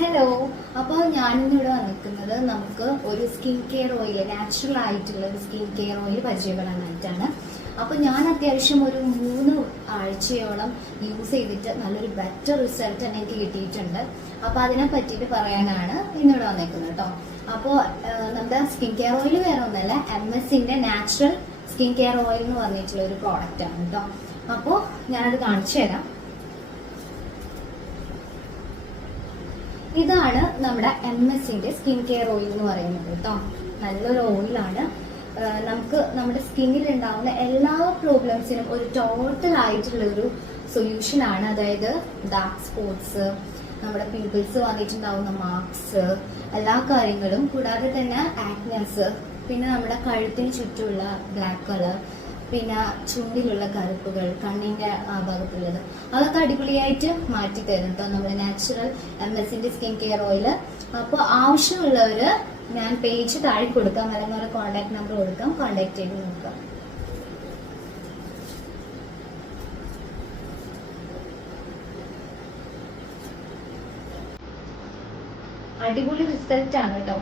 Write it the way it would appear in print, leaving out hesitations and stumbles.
Hello, അപ്പോൾ ഞാനിന്നിവിടെ വന്നിരിക്കുന്നത് നമുക്ക് ഒരു സ്കിൻ കെയർ ഓയിൽ, നാച്ചുറൽ ആയിട്ടുള്ള ഒരു സ്കിൻ കെയർ ഓയിൽ പരിചയപ്പെടാനായിട്ടാണ്. അപ്പോൾ ഞാൻ അത്യാവശ്യം ഒരു 3 ആഴ്ചയോളം യൂസ് ചെയ്തിട്ട് നല്ലൊരു ബെറ്റർ റിസൾട്ട് തന്നെ എനിക്ക് കിട്ടിയിട്ടുണ്ട്. അപ്പോൾ അതിനെ പറ്റിയിട്ട് പറയാനാണ് ഇന്നിവിടെ വന്നിരിക്കുന്നത് കേട്ടോ. അപ്പോൾ നമ്മുടെ സ്കിൻ കെയർ ഓയിൽ വേറെ ഒന്നല്ല, MS-ന്റെ നാച്ചുറൽ സ്കിൻ കെയർ ഓയിൽ എന്ന് പറഞ്ഞിട്ടുള്ള ഒരു പ്രോഡക്റ്റ് ആണ് കേട്ടോ. അപ്പോൾ ഞാനത് കാണിച്ചു തരാം. ഇതാണ് നമ്മുടെ MS-ന്റെ സ്കിൻ കെയർ ഓയിൽ എന്ന് പറയുന്നത് കേട്ടോ. നല്ലൊരു ഓയിലാണ്. നമുക്ക് നമ്മുടെ സ്കിന്നിൽ ഉണ്ടാവുന്ന എല്ലാ പ്രോബ്ലംസിനും ഒരു ടോട്ടൽ ആയിട്ടുള്ള ഒരു സൊല്യൂഷൻ ആണ്. അതായത് ഡാർക്ക് സ്പോട്ട്സ്, നമ്മുടെ പിമ്പിൾസ് വന്നിട്ടുണ്ടാവുന്ന മാർക്സ്, എല്ലാ കാര്യങ്ങളും, കൂടാതെ തന്നെ ആക്നെസ്, പിന്നെ നമ്മുടെ കഴുത്തിന് ചുറ്റുമുള്ള ബ്ലാക്ക് കളർ, പിന്നെ ചുണ്ടിലുള്ള കറുപ്പുകൾ, കണ്ണിന്റെ ആ ഭാഗത്തുള്ളത്, അതൊക്കെ അടിപൊളിയായിട്ട് മാറ്റി തരും കേട്ടോ നമ്മുടെ നാച്ചുറൽ MS-ന്റെ സ്കിൻ കെയർ ഓയില്. അപ്പോൾ ആവശ്യമുള്ളവര് ഞാൻ പേജ് താഴെ കൊടുക്കാം, അല്ലെങ്കിൽ കോൺടാക്ട് നമ്പർ കൊടുക്കാം, കോൺടാക്ട് ചെയ്ത് നോക്കാം. അടിപൊളി റിസൾട്ട് ആണ് കേട്ടോ.